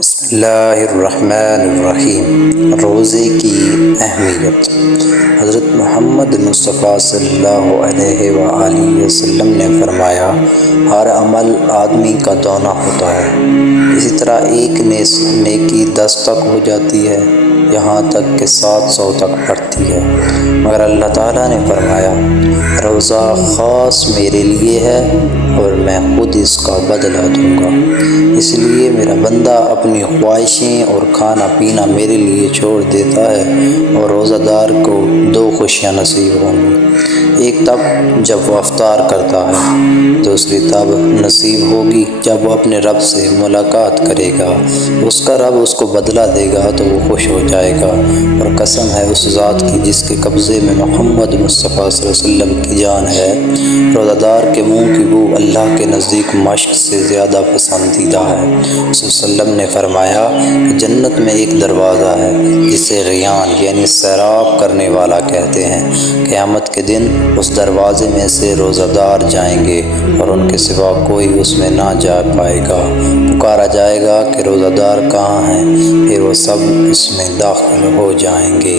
بسم اللہ الرحمن الرحیم۔ روزے کی اہمیت۔ حضرت محمد مصطفیٰ صلی اللہ علیہ وآلہ وسلم نے فرمایا، ہر عمل آدمی کا دونا ہوتا ہے، اسی طرح ایک نیکی 10 تک ہو جاتی ہے، یہاں تک کہ 700 تک بڑھتی ہے، مگر اللہ تعالیٰ نے فرمایا، روزہ خاص میرے لیے ہے اور میں خود اس کا بدلہ دوں گا، اس لیے میرا بندہ اپنی خواہشیں اور کھانا پینا میرے لیے چھوڑ دیتا ہے، اور روزہ دار کو 2 خوشیاں نصیب ہوں گی، ایک تب جب وہ افطار کرتا ہے، دوسری تب نصیب ہوگی جب وہ اپنے رب سے ملاقات کرے گا، اس کا رب اس کو بدلہ دے گا تو وہ خوش ہو جائے گا، اور قسم ہے اس ذات کی جس کے قبضے میں محمد مصطفیٰ صلی اللہ علیہ وسلم کی جان ہے، روزہ دار کے منہ کی بو اللہ کے نزدیک مشک سے زیادہ پسندیدہ ہے۔ صلی اللہ علیہ وسلم نے فرمایا کہ جنت میں ایک دروازہ ہے جسے ریان یعنی سیراب کرنے والا کہتے ہیں، قیامت کے دن اس دروازے میں سے روزہ دار جائیں گے اور ان کے سوا کوئی اس میں نہ جا پائے گا، پکارا جائے گا کہ روزہ دار کہاں ہیں، پھر وہ سب اس میں داخل ہو جائیں گے۔